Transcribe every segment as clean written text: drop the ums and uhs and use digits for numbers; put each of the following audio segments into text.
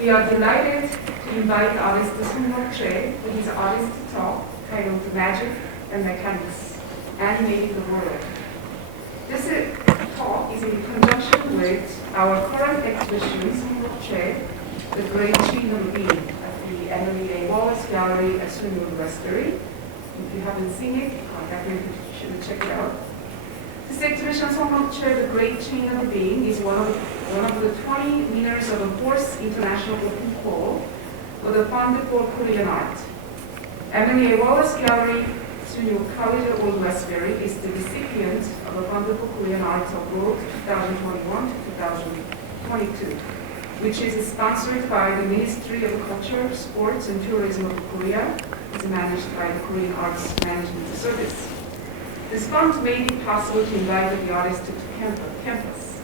We are delighted to invite artist Rok Choi with his artist talk titled Magic and Mechanics, Animating the World. This talk is in conjunction with our current exhibition, Rok Choi, The Great Human Being, at the Emily A. Wallace Gallery at SUNY Westbury. If you haven't seen it, definitely should check it out. This exhibition, Rok Choi, The Great Chain of Being, is one of the 20 winners of the 4th International Open Call for the Fund for Korean Art. Emily A. Wallace Gallery, SUNY College of Old Westbury, is the recipient of the Fund for Korean Art Award 2021 to 2022, which is sponsored by the Ministry of Culture, Sports and Tourism of Korea. It's managed by the Korean Arts Management Service. This fund made it possible to invite the artists to campus.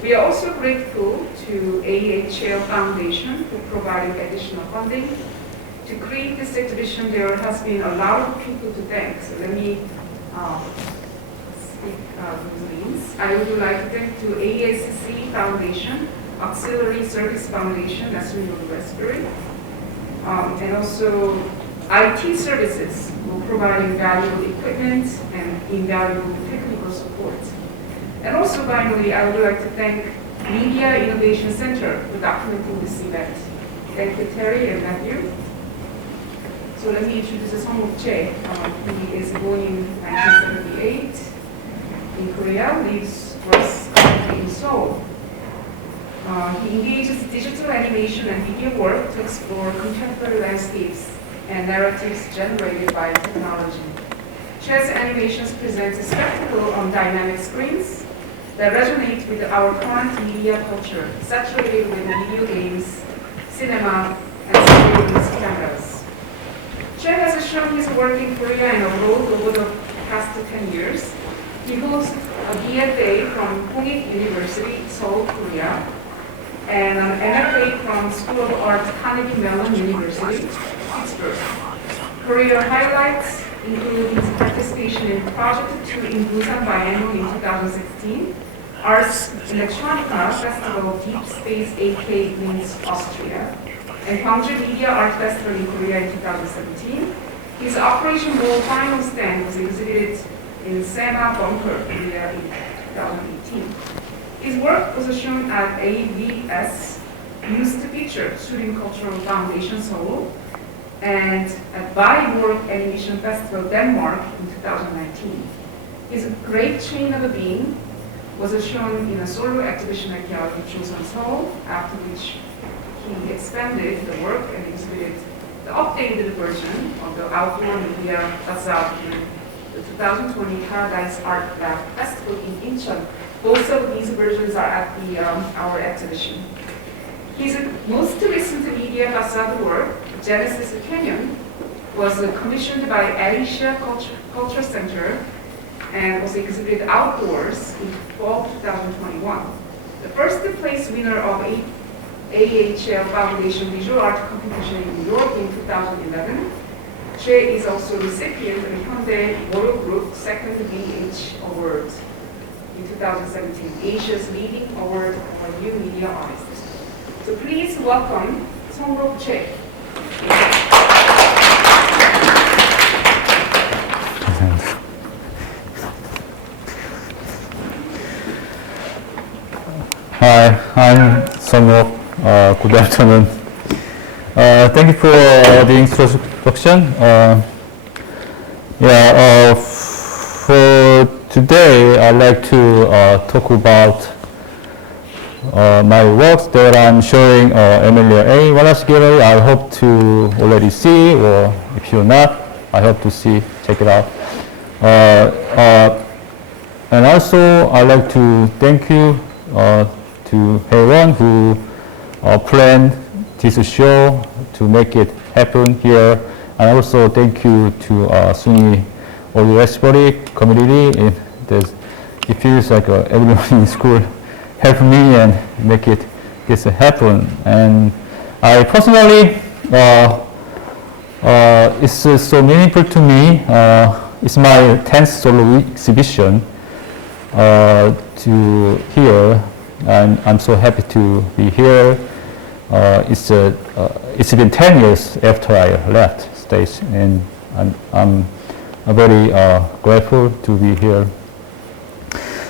We are also grateful to AHL Foundation for providing additional funding. To create this exhibition, there has been a lot of people to thank. So let me speak those names. I would like to thank to ASC Foundation, Auxiliary Service Foundation, that's SUNY Westbury, and also IT Services for providing valuable equipment and invaluable technical support. And also finally, I would like to thank Media Innovation Center for documenting this event. Thank you, Terry and Matthew. So let me introduce Rok Choi. He is born in 1978 in Korea, works currently in Seoul. He engages digital animation and video work to explore contemporary landscapes and narratives generated by technology. Choi's animations present a spectacle on dynamic screens that resonate with our current media culture, saturated with video games, cinema, and surveillance cameras. Choi has shown his work in Korea and abroad over the past 10 years. He holds a BFA from Korea University, Seoul, Korea, and an MFA from School of Art, Carnegie Mellon University, Pittsburgh. Career highlights include his participation in Project 2 in Busan Biennial in 2016, Ars Electronica Festival Deep Space AK Linz, Austria, and Gwangju Media Art Festival in Korea in 2017. His Operation Ball final stand was exhibited in Sema Bunker, Korea in 2018. His work was shown at AVS Used Picture Shooting Cultural Foundation Seoul and at Bywork Animation Festival Denmark in 2019. His Great Chain of Being was shown in a solo exhibition at Gallery Chosun Seoul, after which he expanded the work and exhibited the updated version of the outdoor media facade in the 2020 Paradise Art Lab Festival in Incheon. Both of these versions are at our exhibition. His most recent media facade work, Genesis Canyon, was commissioned by Asia Culture Center and was exhibited outdoors in fall 2021. The first place winner of AHL Foundation Visual Art Competition in New York in 2011. Choi is also recipient of the Hyundai Motor Group second VH Award in 2017, Asia's leading award for new media artists. So please welcome Rok Choi. Hi, I'm Rok. Good afternoon. Thank you for the introduction. For today, I'd like to talk about my works that I'm showing Emilia A. Wallace Gallery. I hope to already see, or if you're not, I hope to see, check it out. And also, I'd like to thank you to everyone who planned this show to make it happen here. And also thank you to SUNY Westbury community. It feels like everyone in school helped me and make this happen. And I personally, it's so meaningful to me. It's my 10th solo exhibition to here, and I'm so happy to be here it's been 10 years after I left States, and I'm very grateful to be here.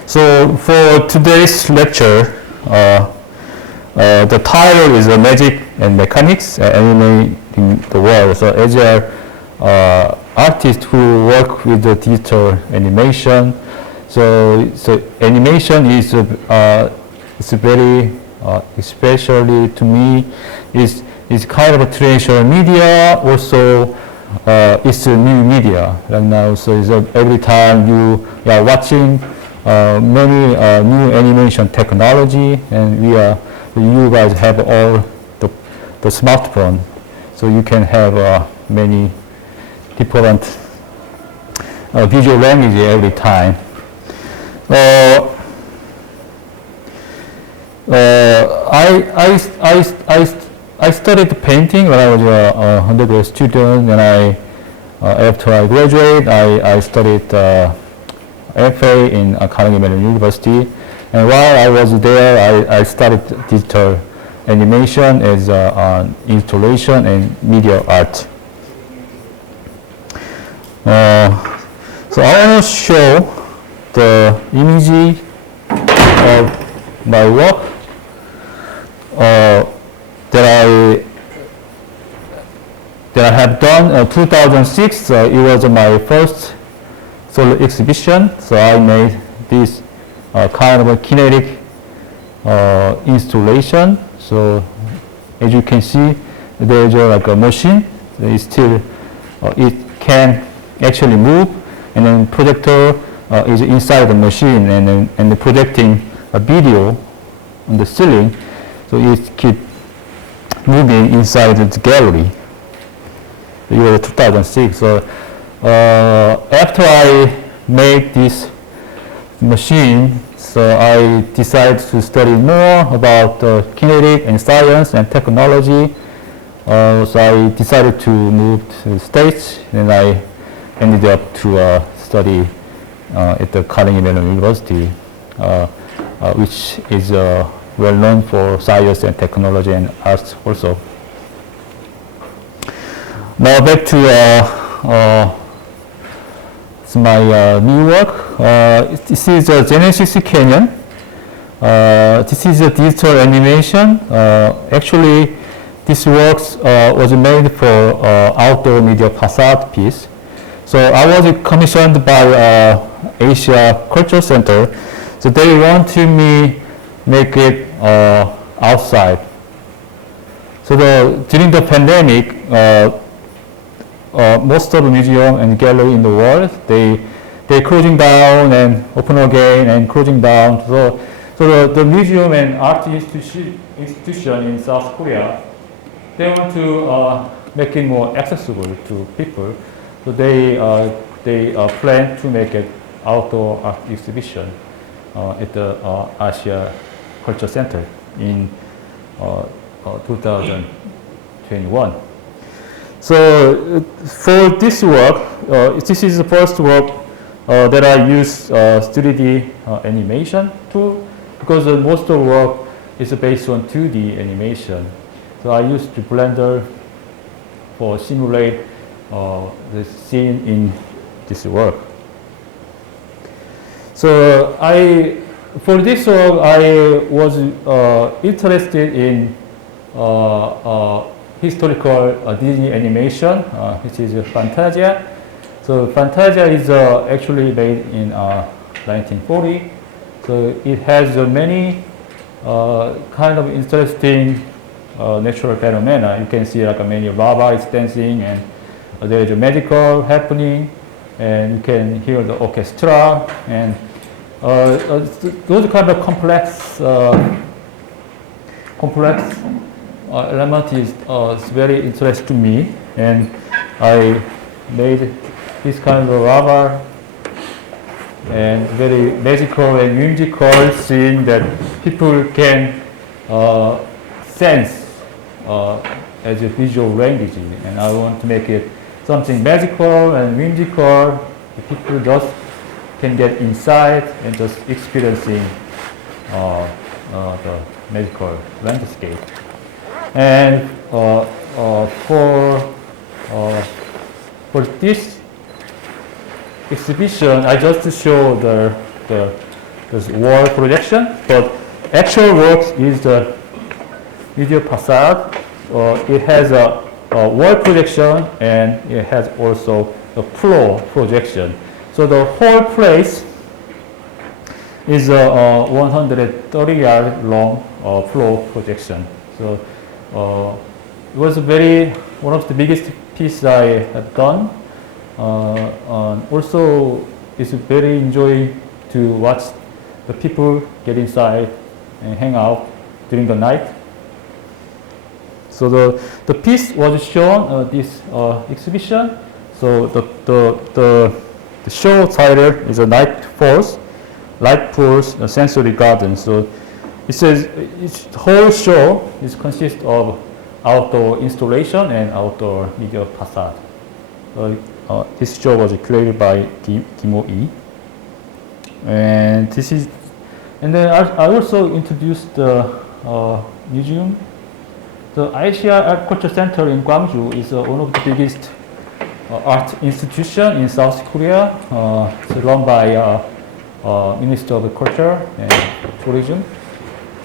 So for today's lecture, the title is Magic and Mechanics Animating the World. So as an artist who work with the digital animation, so animation is it's very especially to me is kind of a traditional media. Also, it's a new media right now. So it's every time you are watching many new animation technology, and you guys have all the smartphone, so you can have many different visual language every time. I studied painting when I was an undergraduate student, and after I graduated, I studied FA in Carnegie Mellon University. And while I was there, I studied digital animation as installation and media art. So I want to show the image of my work that I have done. 2006, it was my first solo exhibition. So I made this kind of a kinetic installation. So as you can see, there is like a machine. It's still it can actually move, and then projector is inside the machine, and projecting a video on the ceiling, so it keeps moving inside the gallery. It was 2006. So after I made this machine, so I decided to study more about kinetic and science and technology. So I decided to move to the States, and I ended up to study at the Carnegie Mellon University, which is well known for science and technology and arts also. Now back to my new work. This is Genesis Canyon. This is a digital animation. Actually, this work was made for outdoor media facade piece. So I was commissioned by Asia Culture Center. So they wanted me make it outside. So during the pandemic, most of the museum and gallery in the world, they closing down and open again and closing down. So the museum and art institution in South Korea, they want to make it more accessible to people. So they plan to make it outdoor art exhibition at the Asia Culture Center in 2021. So for this work, this is the first work that I use 3D animation tool, because most of the work is based on 2D animation. So I used the Blender for simulate the scene in this work. So for this work, I was interested in historical Disney animation, which is Fantasia. So Fantasia is actually made in 1940. So it has many kind of interesting natural phenomena. You can see like many lava is dancing, and there is a magical happening, and you can hear the orchestra, and those kind of complex element is very interesting to me, and I made this kind of lava and very magical and whimsical scene that people can sense as a visual language, and I want to make it something magical and whimsical. The people just can get inside and just experiencing the magical landscape. And for this exhibition, I just show the wall projection, but actual work is the video facade. It has a wall projection and it has also a floor projection. So the whole place is a 130 yard long floor projection. So it was one of the biggest pieces I have done. Also, it's very enjoying to watch the people get inside and hang out during the night. So the piece was shown this exhibition. So the show title is a Night Falls, Light Pools, a Sensory Garden. So it says the whole show consists of outdoor installation and outdoor media facade. This show was created by Kimo Lee. And then I also introduced the museum. The ICR Art Culture Center in Gwangju is one of the biggest art institution in South Korea. It's run by Minister of Culture and Tourism.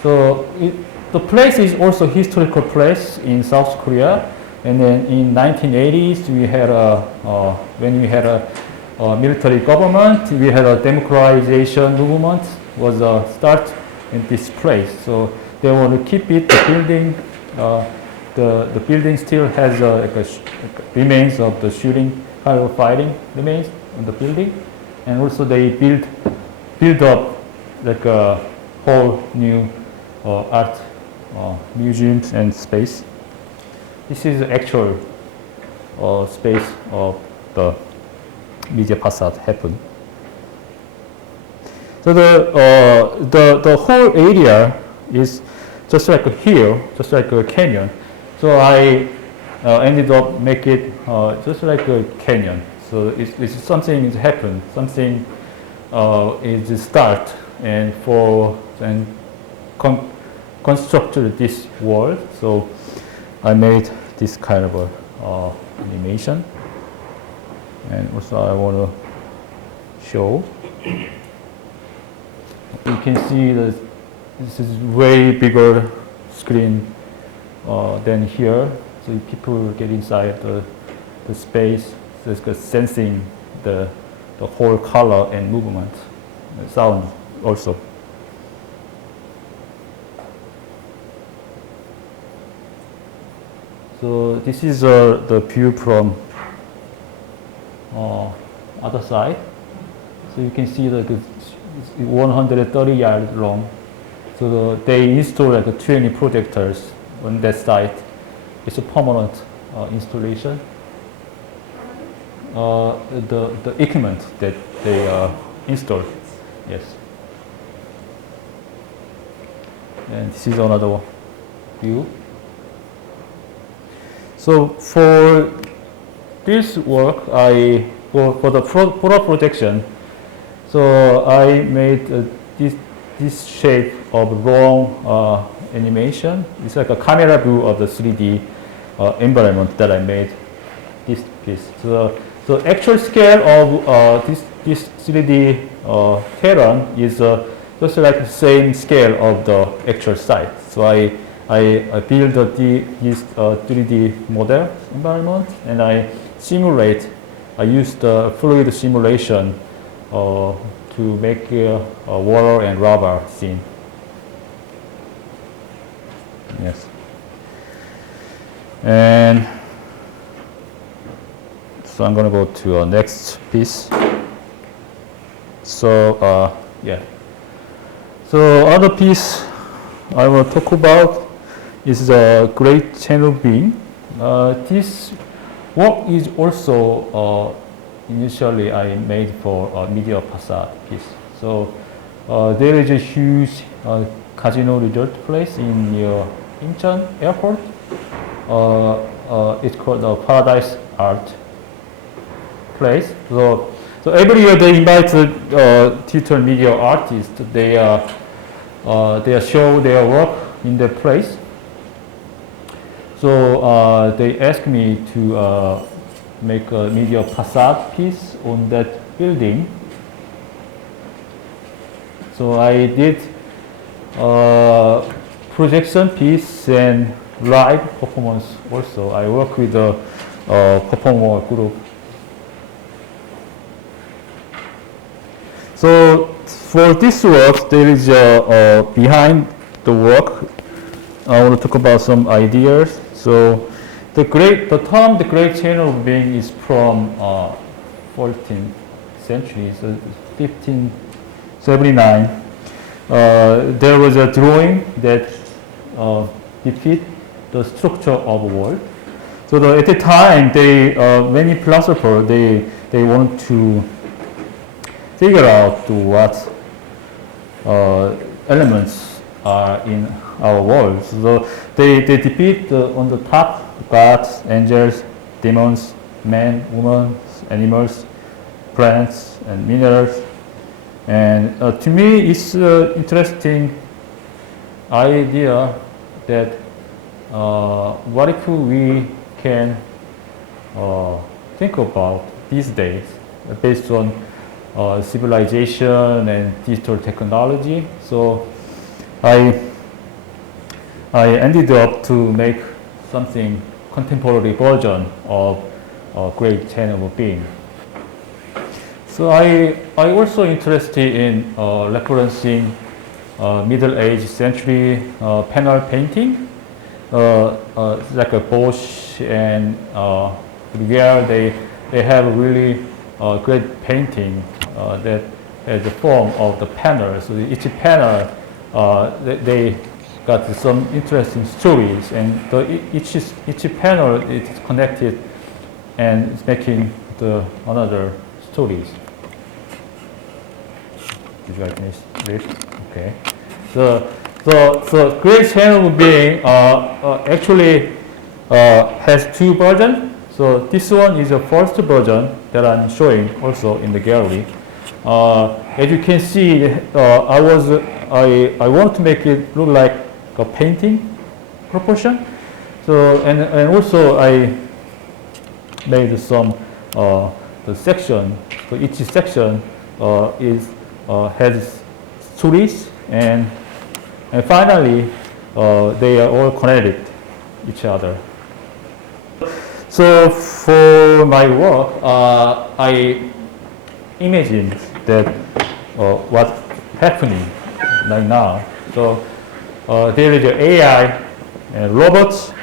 So the place is also a historical place in South Korea. And then in 1980s, when we had a military government, we had a democratization movement was start in this place. So they want to keep it. The building still has remains of the shooting, kind of fighting remains in the building, and also they build up like a whole new art museums and space. This is the actual space of the media facade happened. So the whole area is just like a hill, just like a canyon. So I ended up make it just like a canyon. So it's something has happened, something is start and constructed this world. So I made this kind of animation, and also I want to show. You can see that this is way bigger screen than here. So people get inside the space, so sensing the whole color and movement, and sound also. So this is the view from other side. So you can see that it's 130 yards long. So they install like 20 projectors on that site. It's a permanent installation. The equipment that they install, yes. And this is another view. So for this work, for the product projection, so I made this shape of long animation. It's like a camera view of the 3D environment that I made this piece. So the actual scale of this 3D terrain is just like the same scale of the actual site. So I build this 3D model environment, and I use the fluid simulation to make a water and rubber scene. Yes. And so I'm going to go to our next piece. So yeah. So other piece I will talk about is the Great Channel Beam. This work is also initially I made for a media facade piece. So there is a huge casino resort place in Incheon Airport. It's called the Paradise Art Place. So every year they invite digital media artists. They show their work in the place. So they asked me to make a media facade piece on that building. So I did projection piece and live performance also. I work with a performer group. So for this work, there is behind the work, I want to talk about some ideas. So the term the great chain of being is from 14th century, so 1579. There was a drawing that depict the structure of a world. So at the time, many philosophers they want to figure out what elements are in our world. So they depict on the top gods, angels, demons, men, women, animals, plants, and minerals. And to me, it's an interesting idea that what if we can think about these days based on civilization and digital technology. So I ended up to make something contemporary version of great chain of being. So I also interested in referencing Middle Age century panel painting, like a Bosch and where they have really great painting that has the form of the panel. So each panel they got some interesting stories, and each panel is connected and it's making the another stories. Did you guys finish this? Okay. So great chain of being actually has two versions. So this one is the first version that I'm showing also in the gallery. As you can see, I want to make it look like a painting proportion. So and also I made some the section. So each section has stories, and finally they are all connected each other. So for my work, I imagined that what's happening right now. So there is AI and robots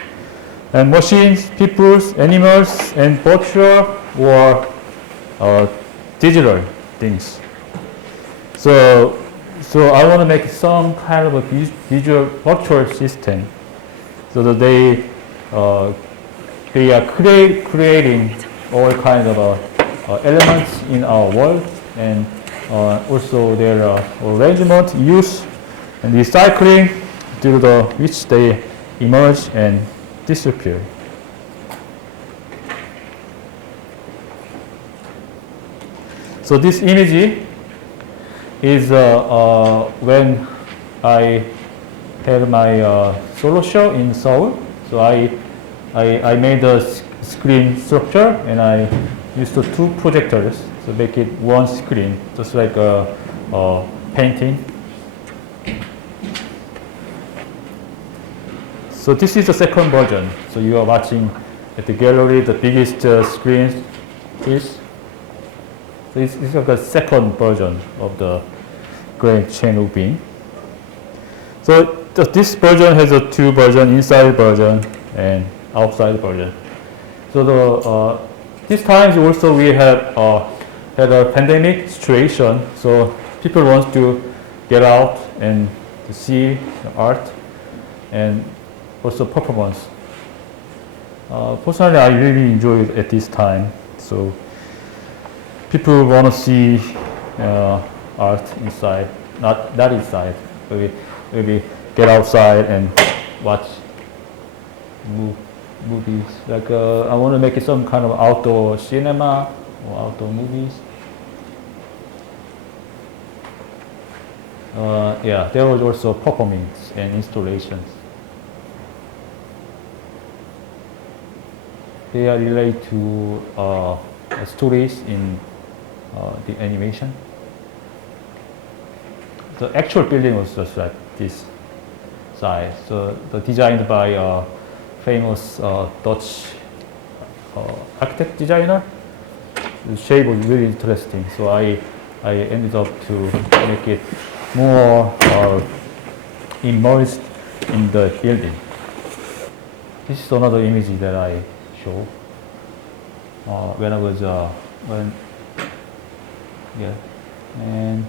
and machines, peoples, animals, and virtual or digital things. So I want to make some kind of a visual virtual system, so that they are creating all kinds of elements in our world, and also their arrangement, use, and recycling, through which they emerge and disappear. So this image is when I had my solo show in Seoul. So I made a screen structure, and I used two projectors to make it one screen, just like a painting. So this is the second version. So you are watching at the gallery the biggest screen is. This is like a second version of the great chain of being. So this version has a two version, inside version and outside version. So this time also we had a pandemic situation. So people want to get out and to see the art and also performance. Personally, I really enjoy it at this time. So people want to see art inside, not inside. Maybe get outside and watch movies. Like I want to make it some kind of outdoor cinema or outdoor movies. Yeah, there was also performance and installations. they are related to stories in the animation. The actual building was just like this size. So designed by a famous Dutch architect designer. The shape was really interesting. So I ended up to make it more immersed in the building. This is another image that I show when I was and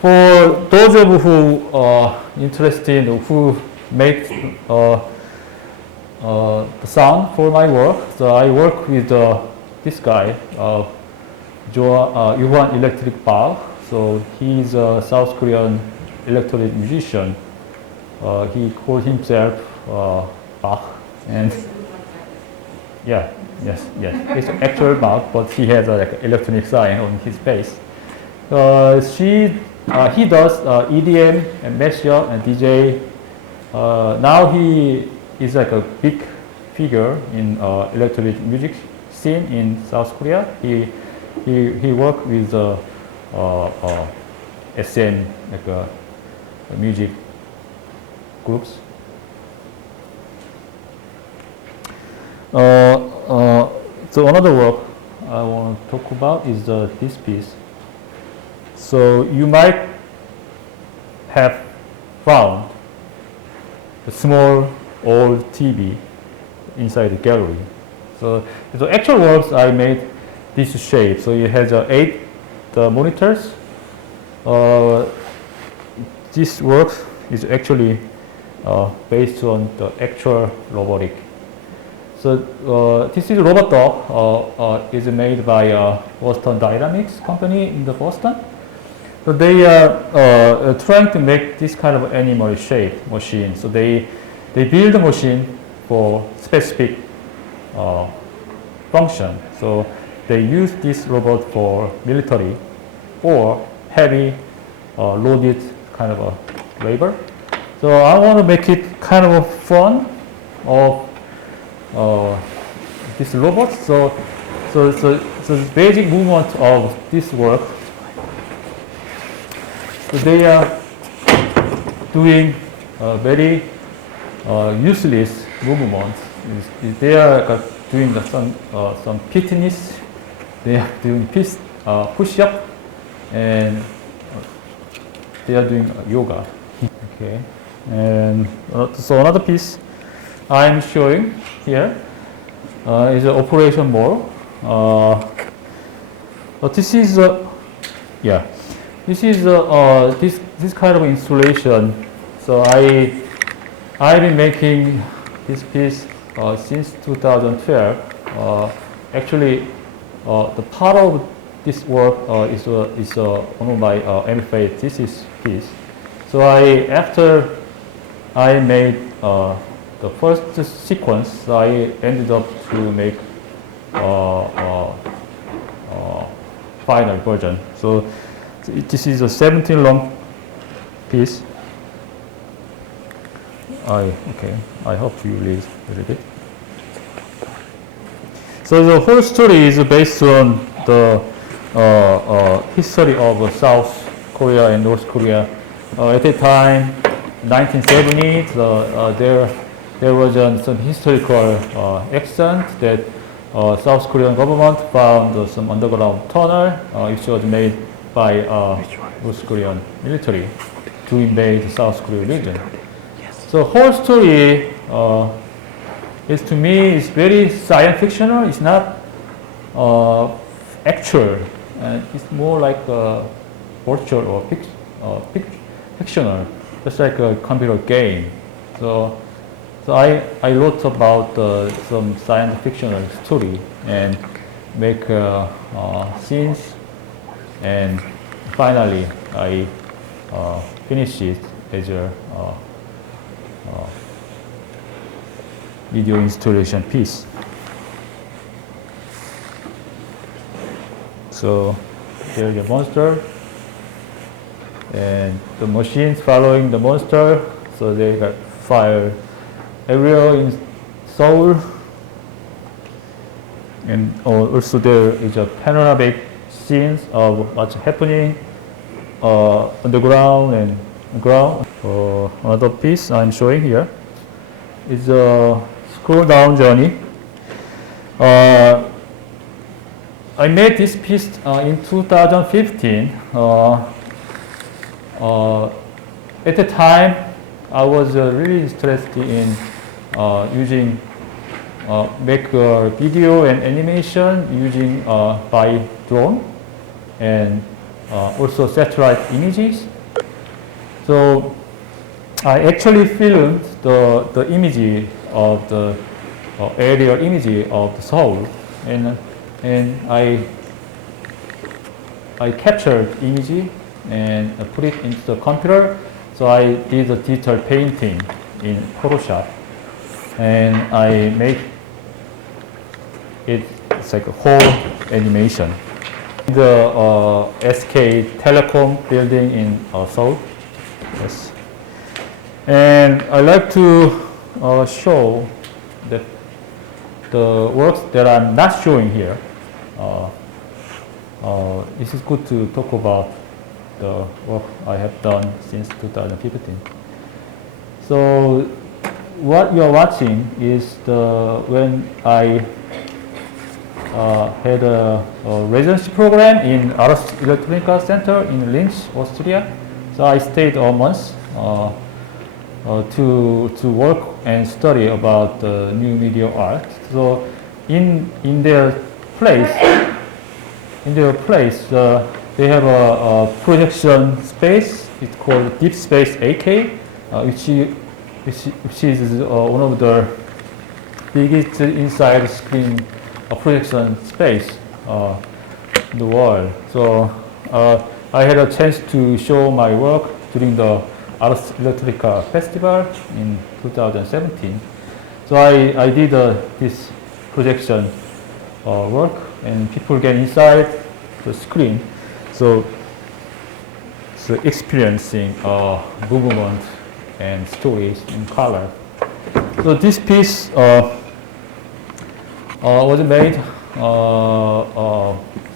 for those of you who are interested, who make the sound for my work, so I work with this guy, Johan Electric Bach. So he's a South Korean electronic musician. He called himself Bach, and yes. It's actual Bach, but he has like an electronic sign on his bass. He does EDM and mashup and DJ. Now he is like a big figure in electronic music scene in South Korea. He worked with SM like music groups. So another work I want to talk about is this piece. So you might have found a small old TV inside the gallery. So the actual works I made this shape. So it has 8 monitors. This work is actually based on the actual robotic. So this is a robot dog. Is made by Boston Dynamics company in the Boston. So they are trying to make this kind of animal shape machine. So they build a machine for specific function. So they use this robot for military or heavy loaded kind of a labor. So I want to make it kind of a fun of this robot. So the basic movement of this work. So they are doing very useless movements. They are doing some fitness. They are doing push-up, and they are doing yoga. Okay, and so another piece I'm showing here is an operation ball. This is This is this kind of installation. So I've been making this piece since 2012. Actually, the part of this work is one of my MFA thesis piece. So after I made the first sequence, I ended up to make final version. So this is a 17 long piece. I hope you read it. So the whole story is based on the history of South Korea and North Korea. At the time, 1970s, there was some historical accident that South Korean government found some underground tunnel which was made by North Korean military to invade the South Korean region. So whole story is, to me, is very science fictional. It's not actual, and it's more like virtual or fictional, just like a computer game. So I wrote about some science fictional story and make scenes, and finally I finish it as a video installation piece. So here's the monster, and the machines following the monster. So they got fire everywhere in Seoul, And also there is a panoramic scenes of what's happening on the ground and ground. Another piece I'm showing here is a scroll down journey. I made this piece in 2015. At the time, I was really interested in using make video and animation using by drone and also satellite images. So I actually filmed the image of the aerial image of the Seoul, and I captured image and put it into the computer. So I did a digital painting in Photoshop, and I make it's like a whole animation. The SK Telecom building in Seoul. Yes. And I like to show that the works that I'm not showing here. This is good to talk about the work I have done since 2015. So what you're watching is when I had a residency program in Ars Electronica Center in Linz, Austria. So I stayed a month to work and study about new media art. So in their place, they have a projection space. It's called Deep Space AK, which is one of the biggest inside screen projection space in the world. So I had a chance to show my work during the Ars Electrica Festival in 2017. So I did this projection work, and people get inside the screen. So experiencing movement and stories in color. So this piece was made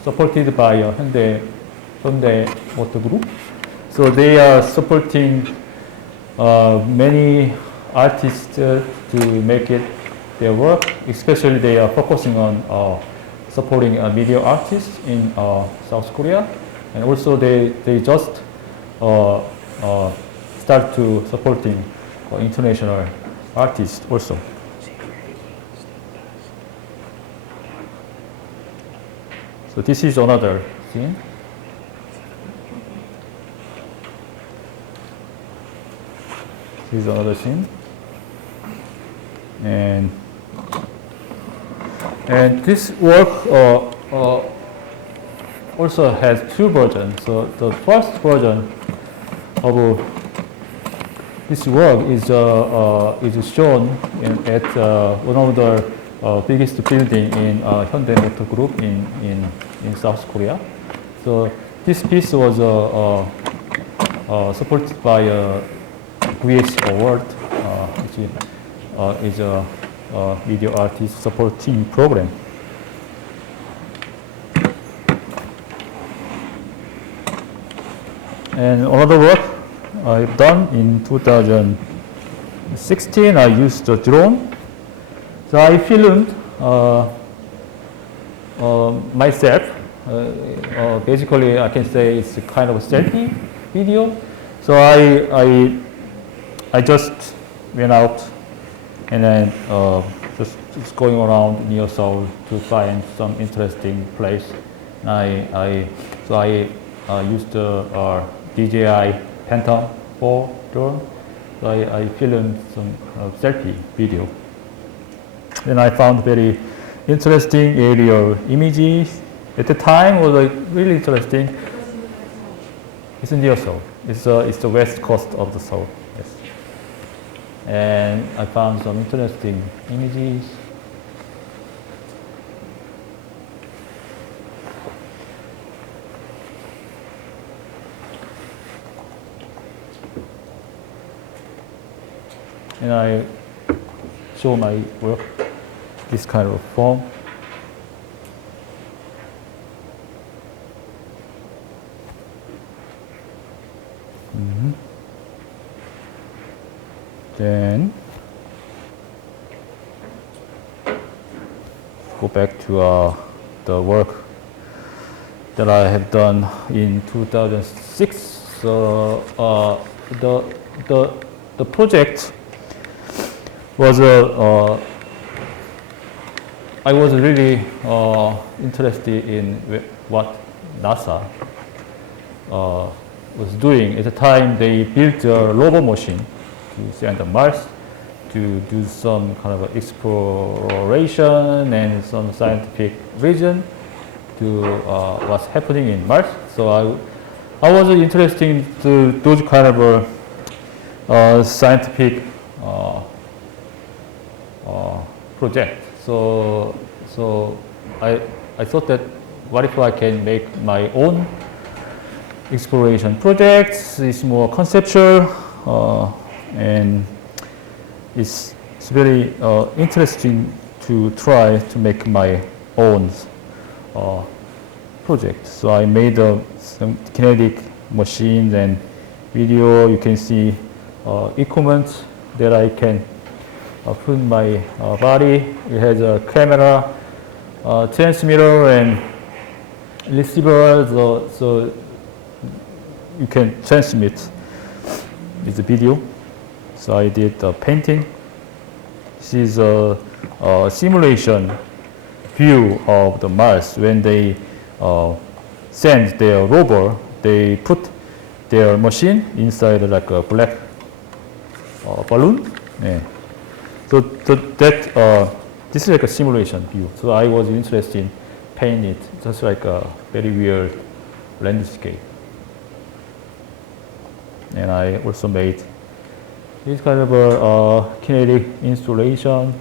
supported by Hyundai Motor Group. So they are supporting many artists to make it their work. Especially they are focusing on supporting media artists in South Korea, and also they just start to supporting international artists also. So this is another scene. This is another scene. And this work also has two versions. So the first version of this work is shown at one of the biggest building in Hyundai Motor Group in South Korea. So this piece was supported by a VS Award, which is a video artist supporting program. And another work I've done in 2016, I used a drone. So I filmed myself. Basically, I can say it's a kind of a selfie video. So I just went out and then just going around near Seoul to find some interesting place. And I used the DJI Phantom 4 drone. So I filmed some selfie video. Then I found very interesting aerial images. At the time, was really interesting. It's near Seoul. It's the west coast of the Seoul. Yes. And I found some interesting images. And I show my work, this kind of form. Then go back to the work that I have done in 2006. So the project was I was really interested in what NASA was doing. At the time, they built a robo machine to send to Mars to do some kind of exploration and some scientific vision to what's happening in Mars. So I was interested in those kind of scientific project. So I thought that what if I can make my own exploration projects? It's more conceptual and it's very interesting to try to make my own project. So I made some kinetic machines and video. You can see equipment that I can put my body. It has a camera, transmitter, and receiver, so you can transmit with the video. So I did painting. This is a simulation view of the Mars. When they send their rover, they put their machine inside like a black balloon. Yeah. So this is like a simulation view. So I was interested in painting it just like a very weird landscape. And I also made this kind of a kinetic installation.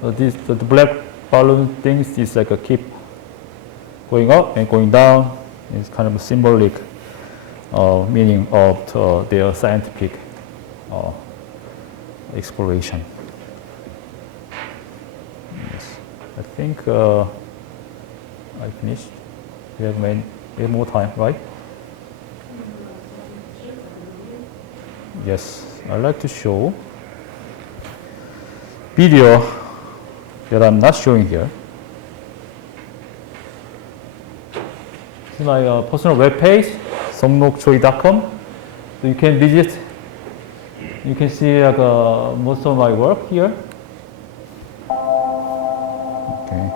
The black balloon things is like a keep going up and going down. It's kind of a symbolic meaning of their scientific exploration. Yes, I think I finished. We have more time, right? Yes, I'd like to show video that I'm not showing here. This is my personal webpage, songnokchoi.com. So you can visit. You can see like, most of my work here. Okay.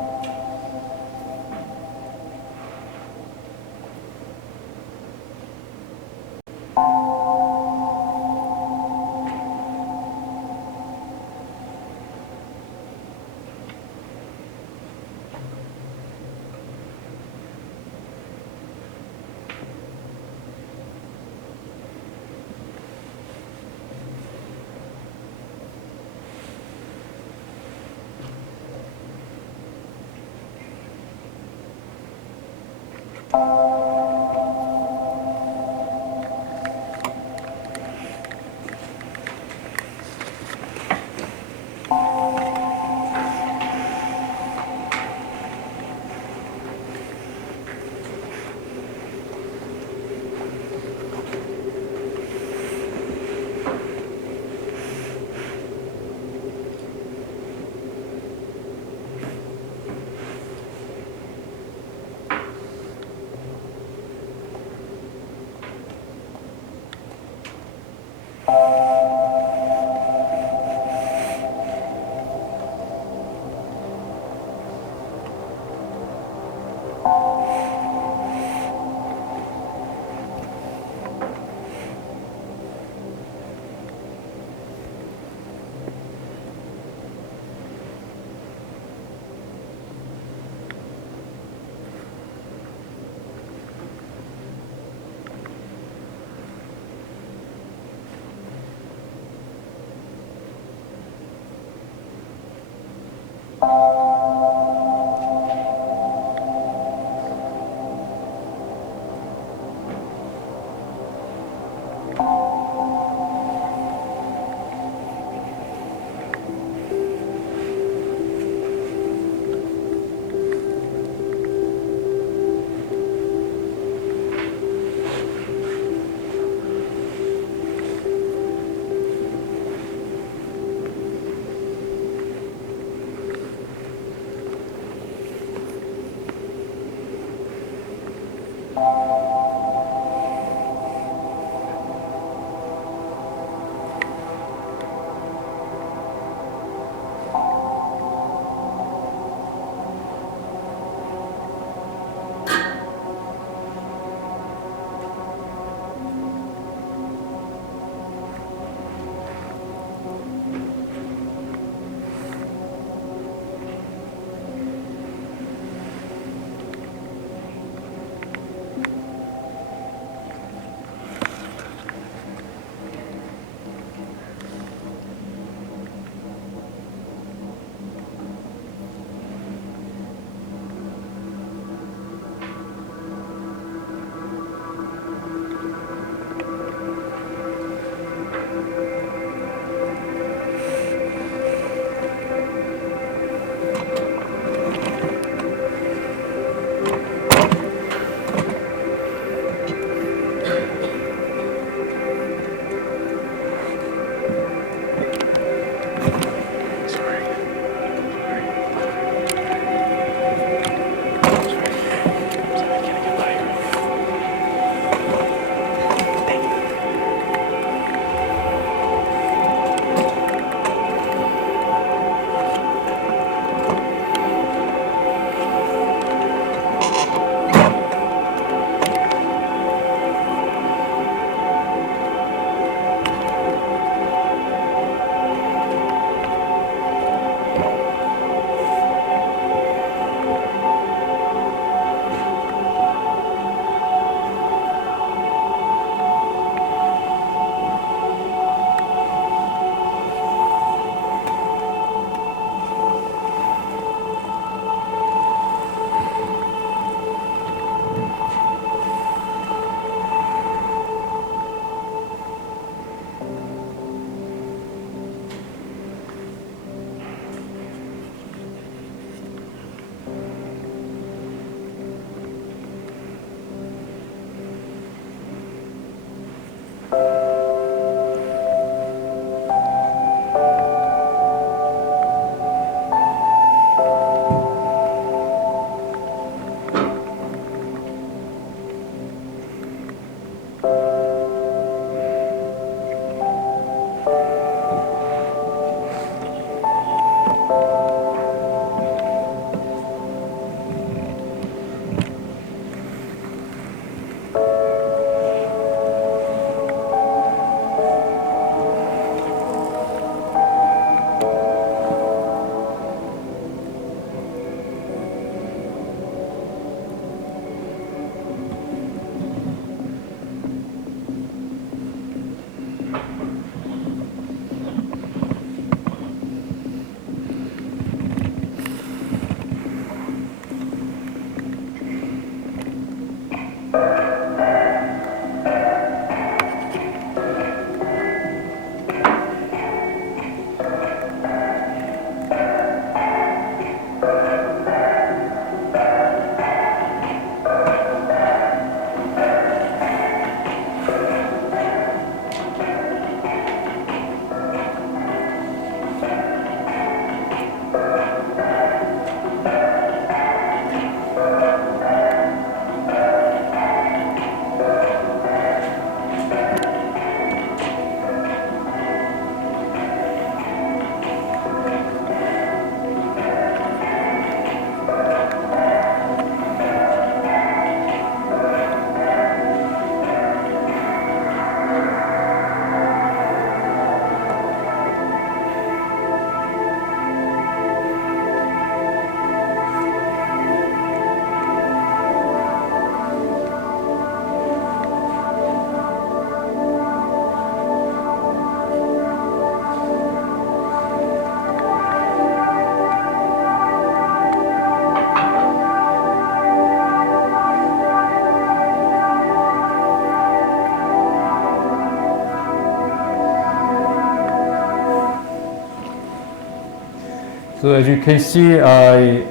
So as you can see, I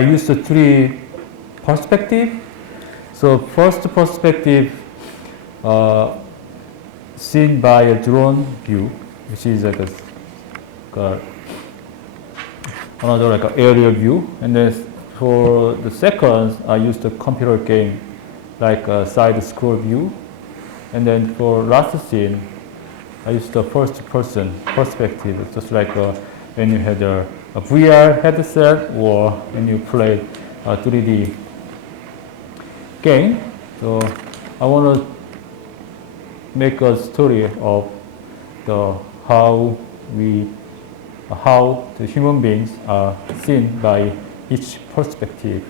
used the three perspective. So first perspective seen by a drone view, which is like another like an aerial view, and then for the second, I used a computer game like a side scroll view, and then for last scene, I used the first person perspective, just like when you had a VR headset or when you played a 3D game. So I want to make a story of how the human beings are seen by each perspective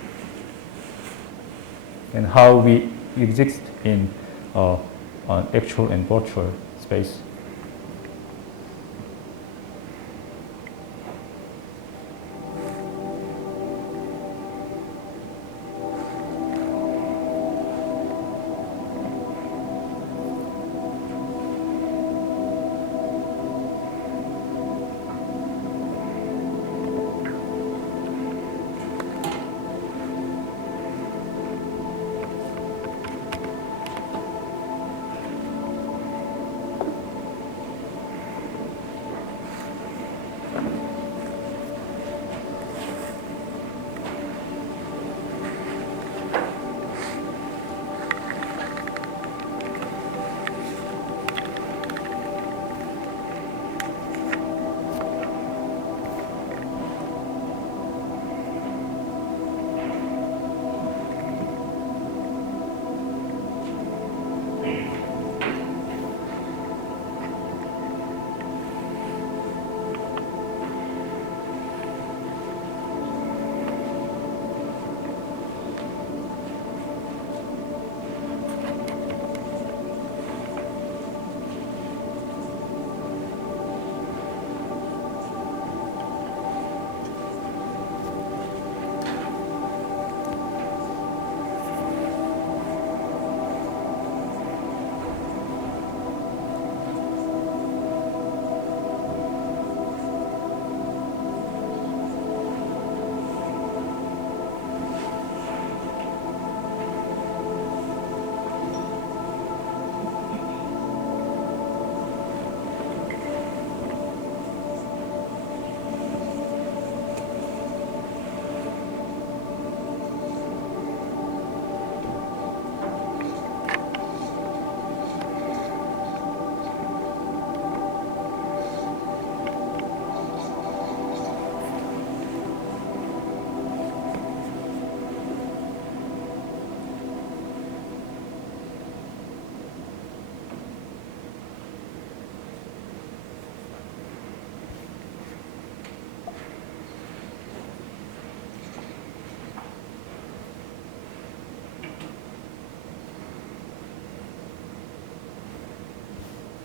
and how we exist in an actual and virtual space.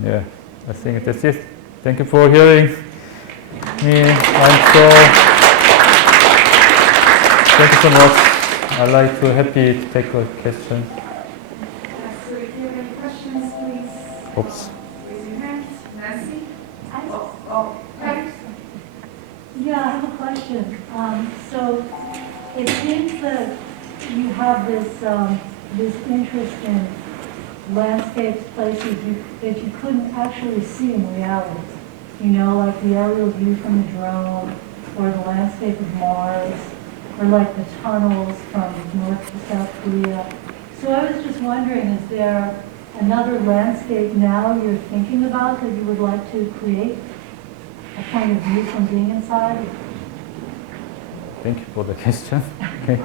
Yeah, I think that's it. Thank you for hearing me. Thank you so much. I'd like to happy to take a question. So if you have any questions, please Oops. raise your hand. Nancy? Patty? Yeah, I have a question. So it seems that you have this interest in landscapes, places that you couldn't actually see in reality. You know, like the aerial view from the drone, or the landscape of Mars, or like the tunnels from North to South Korea. So I was just wondering, is there another landscape now you're thinking about that you would like to create? A point of view from being inside? Thank you for the question. Okay.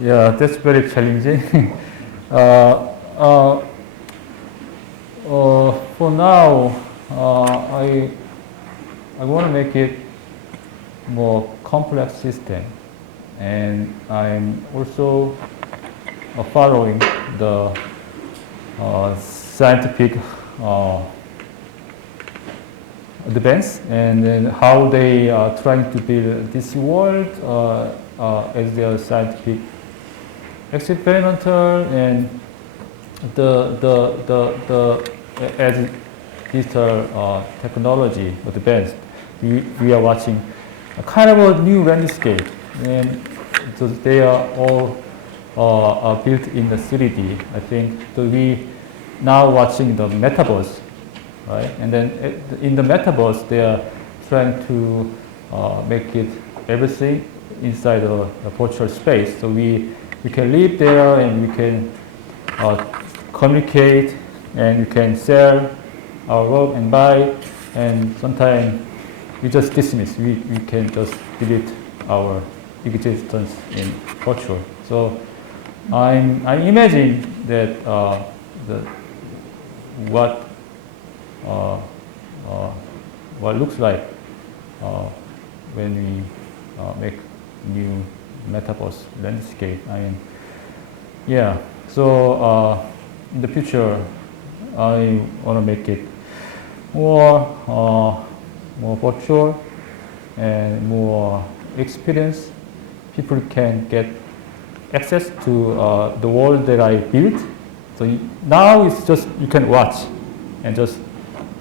Yeah, that's very challenging. For now, I want to make it more complex system, and I'm also following the scientific advance, and then how they are trying to build this world as their scientific experimental and as digital technology advanced, we are watching a kind of a new landscape, and so they are all are built in the 3D. I think so we now watching the metaverse, right? And then in the metaverse, they are trying to make it everything inside a virtual space. So we can live there, and we can communicate, and we can sell our work and buy, and sometimes we just dismiss. We can just delete our existence in virtual. So I imagine that what looks like when we make new metaverse landscape. I mean, yeah. So in the future, I want to make it more virtual and more experience. People can get access to the world that I built. So now it's just you can watch and just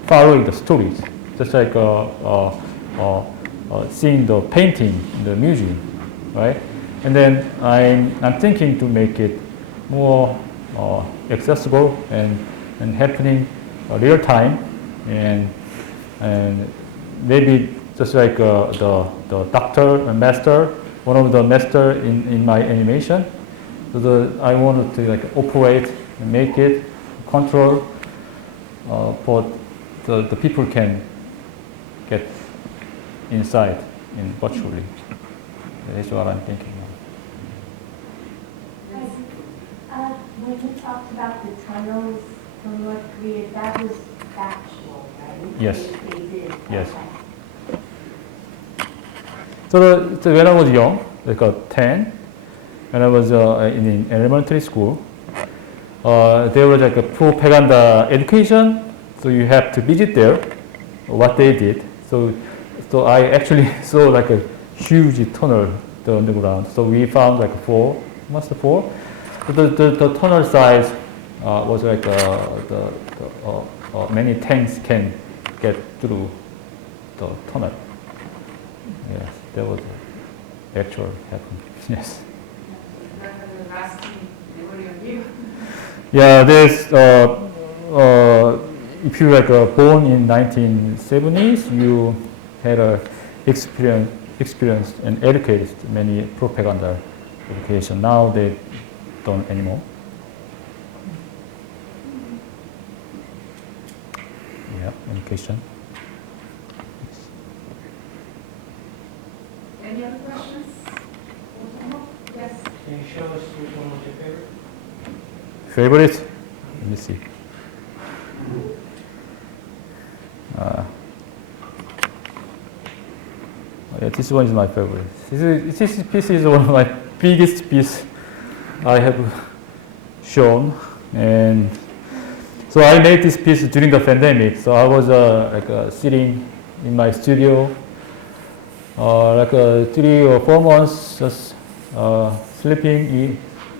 following the stories, just like seeing the painting in the museum, right? And then I'm thinking to make it more accessible and happening real time, and maybe just like the doctor and master, one of the master in my animation. So I wanted to like operate and make it control, but the people can get inside in virtually. That's what I'm thinking of. When you talked about the tunnels from North Korea, that was factual, right? Yes. They did. Yes. Okay. So when I was young, like 10, when I was in elementary school, there was like a propaganda education. So you have to visit there, what they did. So I actually saw like a huge tunnel underground. So we found like four. But the tunnel size was like many tanks can get through the tunnel. Yes, that was actual happened. Yes. That had a lasting memory on you. Yeah, there's if you like born in 1970s, you had a experienced and educated many propaganda education. Now they don't anymore. Yeah, education. Any other questions? Yes. Can you show us which one was your favorite? Favorite? Let me see. Yeah, this one is my favorite. This piece is one of my biggest piece I have shown, and so I made this piece during the pandemic. So I was sitting in my studio, 3 or 4 months, just sleeping,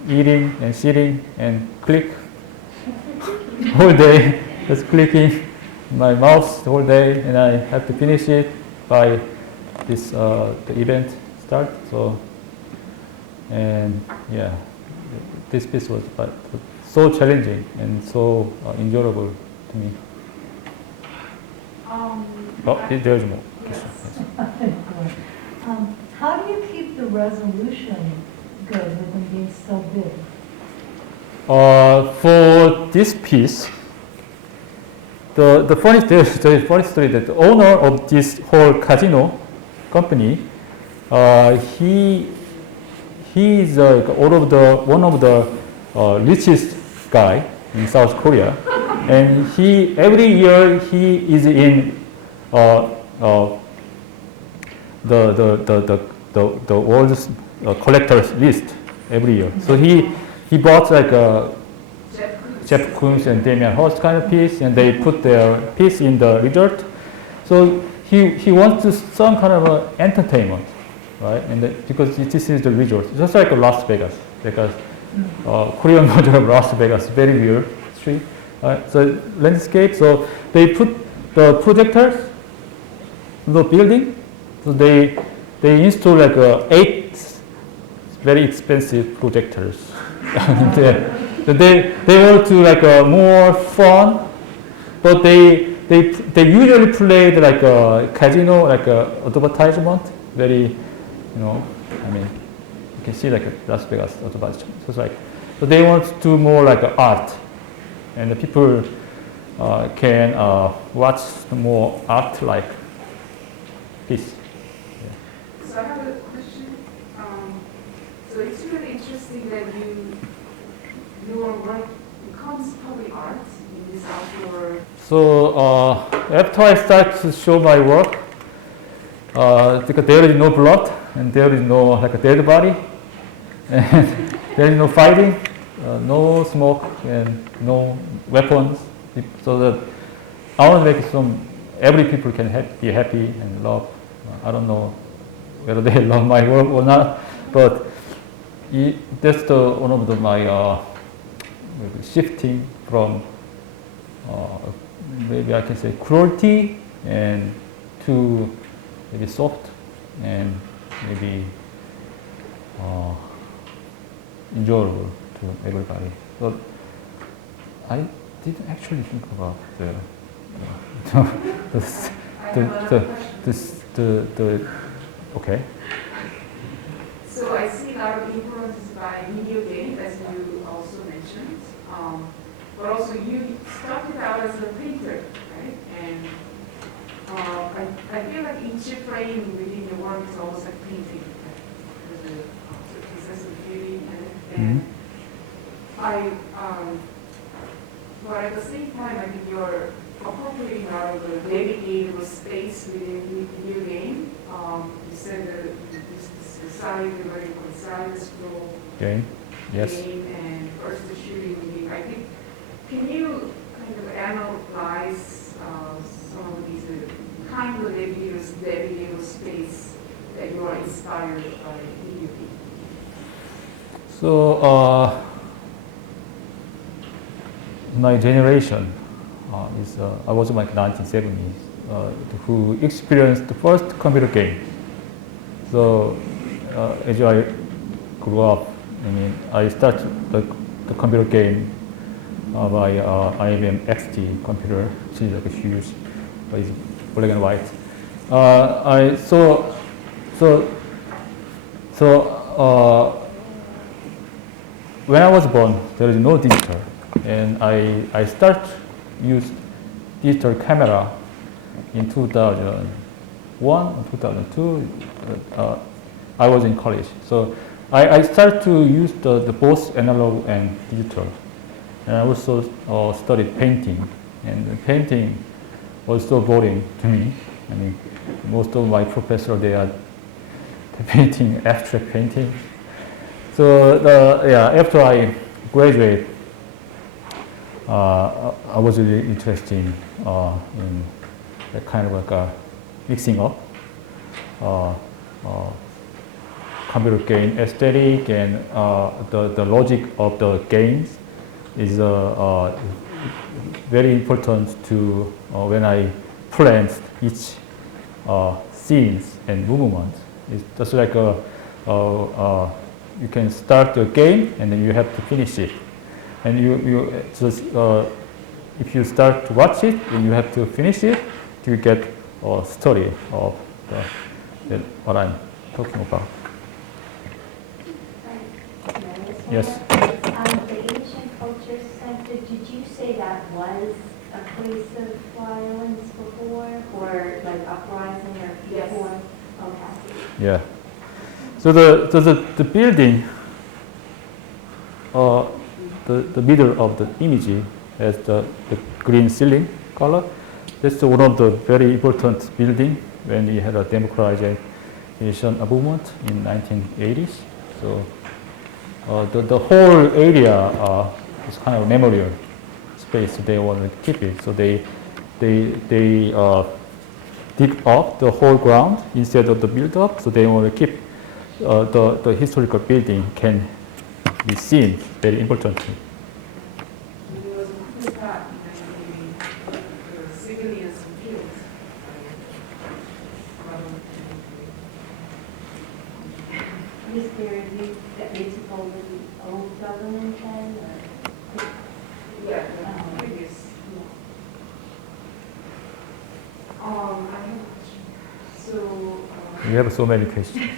eating, and sitting, and click whole day, just clicking my mouse the whole day, and I have to finish it by this the event start. So, and yeah, this piece was so challenging and so enjoyable to me. There's more. Yes. How do you keep the resolution good with them being so big? For this piece, the funny story that the owner of this whole casino company, he is one of the richest guy in South Korea, and every year he is in the world's collectors list every year. So he bought like a Jeff Koons and Damian Hirst kind of piece, and they put their piece in the resort. So he wants to some kind of entertainment, right? And because this is the resort, just like Las Vegas, because Korean version of Las Vegas, very weird street. So landscape. So they put the projectors in the building. So they install like 8 very expensive projectors. they want to like more fun, but they usually played like a casino, like a advertisement. Very, I mean, you can see like a Las Vegas advertisement. So it's like, so they want to do more like art, and the people can watch more art like this. So I have a question. So it's really interesting that your work becomes public art in this outdoor. So after I start to show my work, because there is no blood and there is no like a dead body, and there is no fighting, no smoke and no weapons. So that I want to make some every people can be happy and love. I don't know whether they love my work or not, but that's one of my shifting from maybe I can say cruelty and to maybe soft and maybe enjoyable to everybody. But I didn't actually think about the okay. So I see a lot of influences by video games, as you also mentioned. But also you started out as a painter, right? And I feel like each frame within your work is almost like painting. There's a sense of beauty in it. And but at the same time, I think you're appropriating out of the dedicated space within the video game. You said the side, the vertical side, the scroll Game, yes. game, and first the shooting game. I think, can you kind of analyze some of these kind of dedicated space that you are inspired by video game? So my generation is I was in like 1970s who experienced the first computer game. So as I grew up, I mean, I started the computer game by IBM XT computer, which is like a huge, it's black and white. When I was born, there is no digital, and I start use digital camera in 2001 or 2002. I was in college, so I started to use the both analog and digital, and I also studied painting, and painting was so boring to me. I mean, most of my professors, they are painting abstract painting. So after I graduated, I was really interested in that kind of like a mixing up computer game aesthetic and the logic of the games is very important to when I planned each scenes and movement. It's just like you can start a game and then you have to finish it, and you just if you start to watch it and you have to finish it to get a story of what I'm talking about. Yes. The Ancient Culture Center, did you say that was a place of violence before, or like uprising or Yes. before? Okay. Yeah. So the building, the middle of the image has the green ceiling color. That's one of the very important building when we had a democratization movement in 1980s. So the whole area is kind of memorial space. They want to keep it. So they dig up the whole ground instead of the build up. So they want to keep the historical building can this scene very important. There was a coup d'etat in the civilians killed. Is there a new, that they took over the old government then, or? Yeah, the previous. I have a question. So, We have so many questions.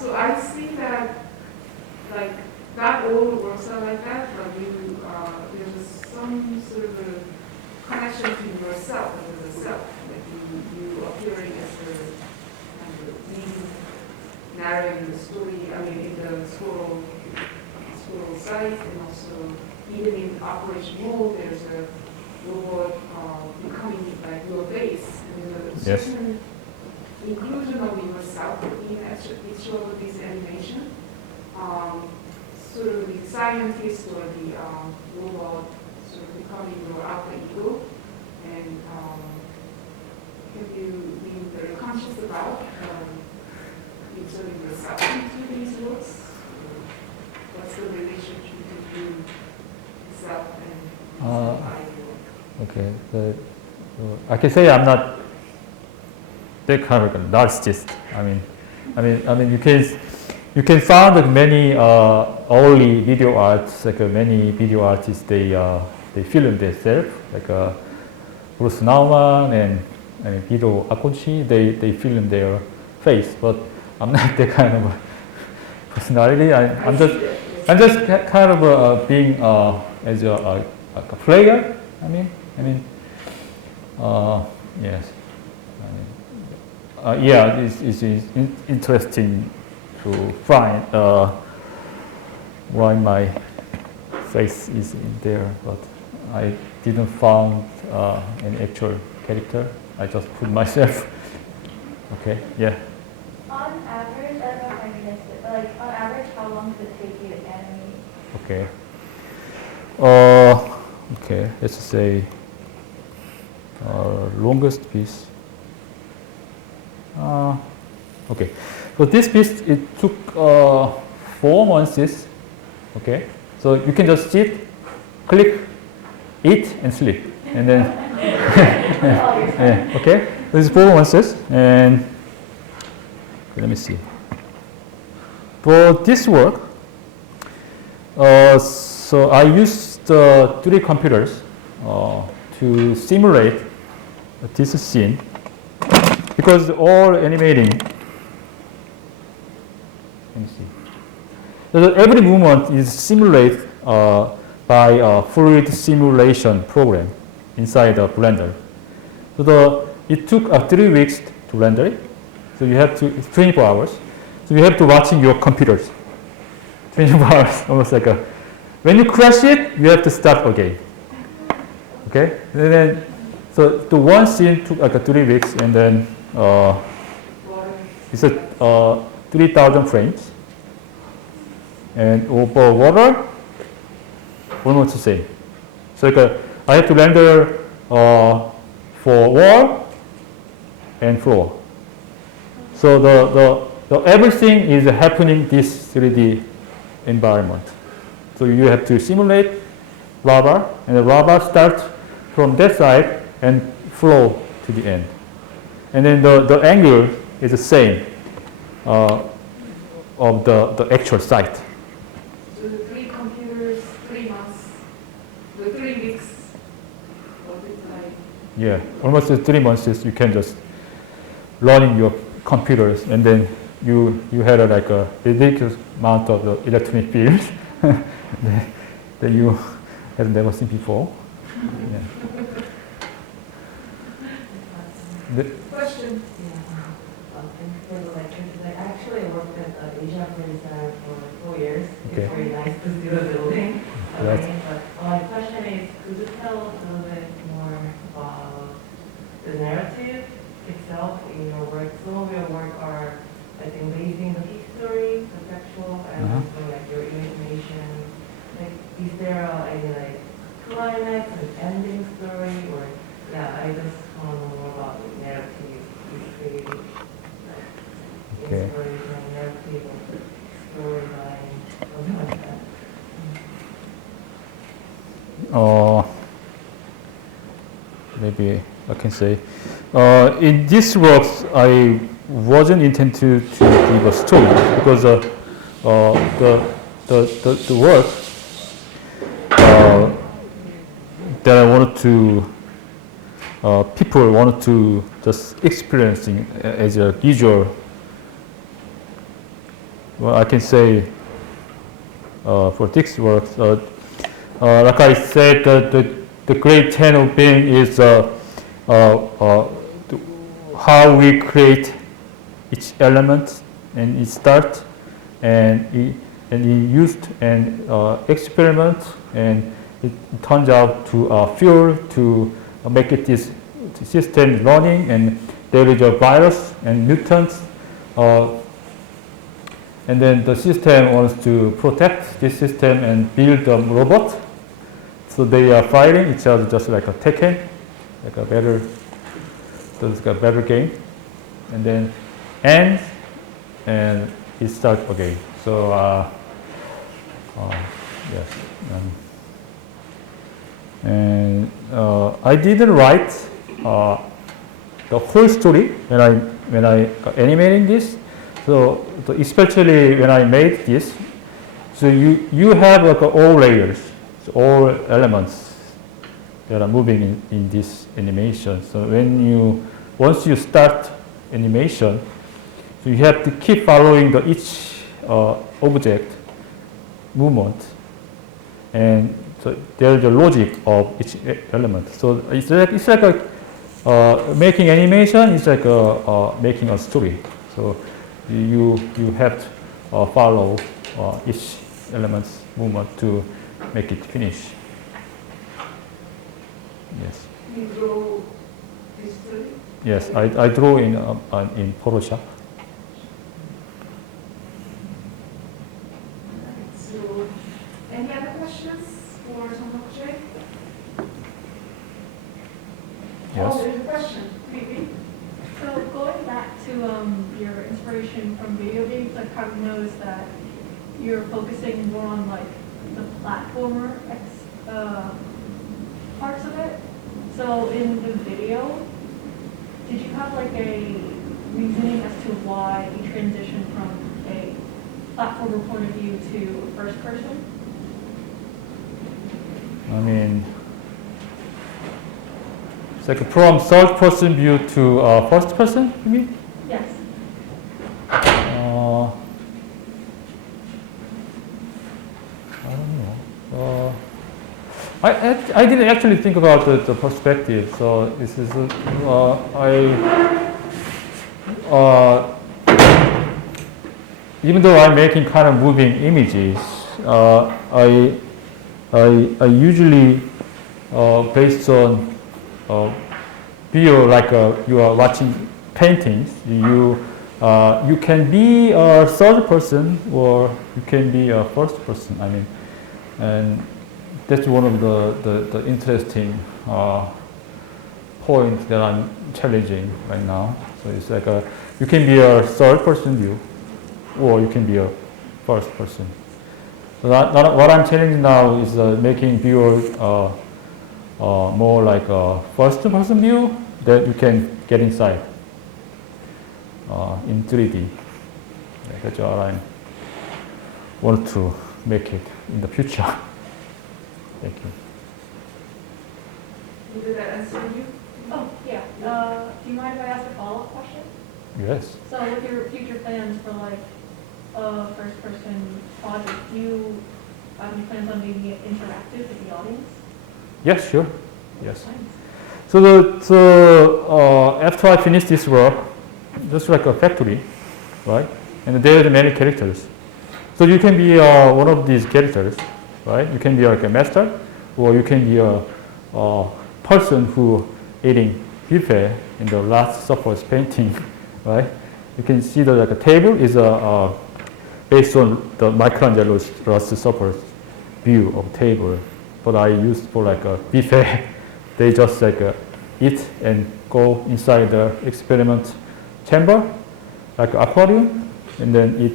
so I see that, like, not all works are like that, but you, there's some sort of a connection to yourself as a self, like you appearing as a kind of lead narrating the story, I mean, in the school site, and also even in operation mode, there's a robot becoming like your face, and there's a Yes. certain inclusion of yourself in each of these animation. Sort of the scientist or the robot sort of becoming your alter ego, and have you been very conscious about inserting yourself into these works? What's the relationship between yourself and ideal? Okay. I can say I'm not that kind of a narcissist. I mean, you can find like many early video arts, like many video artists, they film themselves, like Bruce Nauman and Guido Acconci, they film their face, but I'm not that kind of a personality. I'm just kind of being as a player. Yes. Yeah, it's interesting to find why my face is in there, but I didn't find an actual character. I just put myself. Okay, yeah. On average, I don't know if I missed it, but like on average, how long does it take you to animate? Okay. Okay, let's say longest piece. Okay, so this piece, it took 4 months. Okay, so you can just sit, click, eat, and sleep, and then yeah, okay. This is 4 months, and let me see. For this work, so I used 3 computers to simulate this scene, because all animating, let me see. So every movement is simulated by a fluid simulation program inside the Blender. So it took 3 weeks to render it. So you have to, it's 24 hours. So you have to watching your computers. 24 hours, almost like when you crash it, you have to start again. Okay? And then, so the one scene took like 3 weeks, and then it's 3,000 frames. And over water, almost the same. So like I have to render for wall and floor. So the everything is happening this 3D environment. So you have to simulate lava, and the lava starts from that side and flow to the end. And then the angle is the same of the actual site. So the 3 computers, 3 months, the 3 weeks, what is like? Yeah, almost 3 months you can just running your computers, and then you had like a ridiculous amount of the electronic fields that you have never seen before. Yeah. Question? I actually worked at the Asia Center for 4 years. Okay. It's very nice to see the building. Right. Okay, but my question is, could you tell us a little bit more about the narrative itself in your work? Some of your work are, I think, based in the history, the factual, and also like your imagination. Like, is there any like climax and ending story, or yeah, I just want to know more about the narrative, history, like Okay. inspiration, narrative. storyline, something like that. Maybe I can say, in this work, I wasn't intended to give a story because the work that I wanted to, people wanted to just experiencing as a visual. Well, I can say for this work, like I said, the great ten of being is how we create each element and its start, and we used an experiment, and it turns out to fuel to make it this system running, and there is a virus and mutants, and then the system wants to protect this system and build a robot. So they are fighting each other just like a Tekken, like a better game, and then ends and it starts again. So yes, and I didn't write the whole story when I animating this. So especially when I made this, so you have like all layers, so all elements that are moving in this animation. So once you start animation, so you have to keep following each object movement, and so there's a logic of each element. So it's like making animation is like making a story. So you have to follow each element's movement to make it finish. Yes. You draw digitally? Yes, I draw in Photoshop. So, any other questions for Rok Choi? Yes. Oh, there's a question. Maybe. So going back to your inspiration from video games, I kind of noticed that you're focusing more on like the platformer parts of it. So in the video, did you have like a reasoning as to why you transitioned from a platformer point of view to first person? I mean, it's like from third person view to first person, you mean? Yes. I don't know. I didn't actually think about the perspective. So this is even though I'm making kind of moving images, I usually based on view, like you are watching paintings, you can be a third person or you can be a first person. I mean, and that's one of the interesting points that I'm challenging right now. So it's like you can be a third person view, or you can be a first person. So what I'm challenging now is making viewer more like a first person view that you can get inside in 3D. That's what I want to make it in the future. Thank you. Did that answer you? Oh, yeah. Do you mind if I ask a follow-up question? Yes. So with your future plans for like a first person project, do you have any plans on making it interactive with the audience? Yes, sure. Yes. Thanks. So after I finish this work, just like a factory, right? And there are many characters. So you can be one of these characters, right? You can be like a master, or you can be a person who eating buffet in the Last Supper's painting, right? You can see that like a table is based on the Michelangelo's Last Supper's view of table, but I used for like a buffet. They just like eat and go inside the experiment chamber, like aquarium, and then it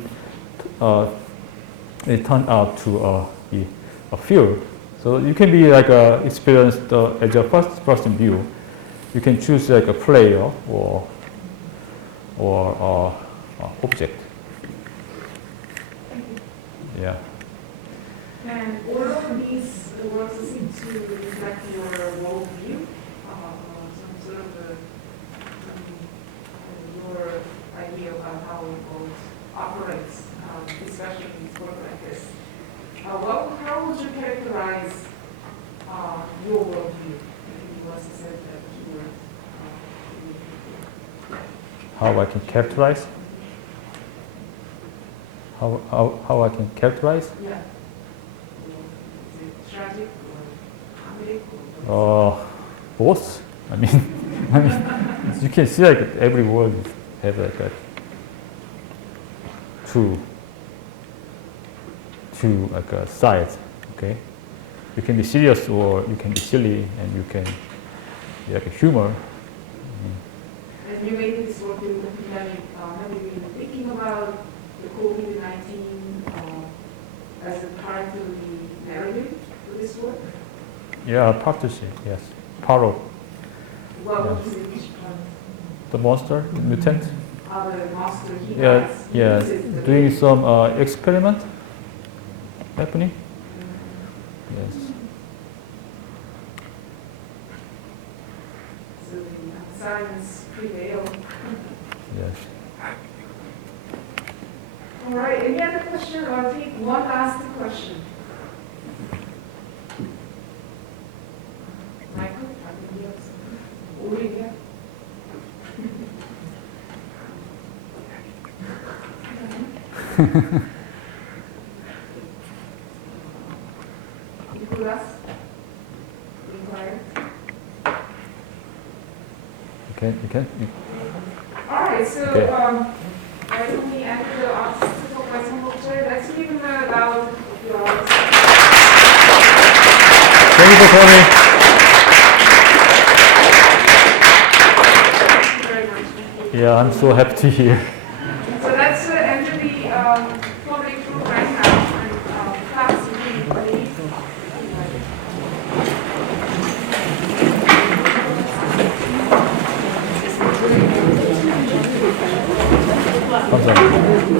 it turned out to be a field. So you can be like experienced as a first-person view. You can choose like a player or object. Yeah. And all of these works seem to reflect your worldview, some sort of your idea about how the world operates, especially in work like this. How would you characterize your worldview? If you was to say that keyword. How I can characterize? How I can characterize? Yeah. Is it tragic or comedic? Or Both. I mean, you can see like every word have like a two like sides. Okay, you can be serious or you can be silly, and you can be like a humor. as you made this work during the pandemic, have you been thinking about the COVID-19 as a part of the narrative for this work? Yeah, partnership. Yes, part of What Yes. was it? Which part? the monster, the mutant. The monster he Yeah, has yeah, uses the doing some experiment happening. Yes. So the science prevail. Yes. All right, any other question? I'll take one last question. Michael, anything else? Olivia? Nicholas? Inquired? You can. All right, so Okay. I only ended the artistical question culture. Let's give him a round of applause. Thank you for coming. Thank you very much. Yeah, I'm so happy to hear.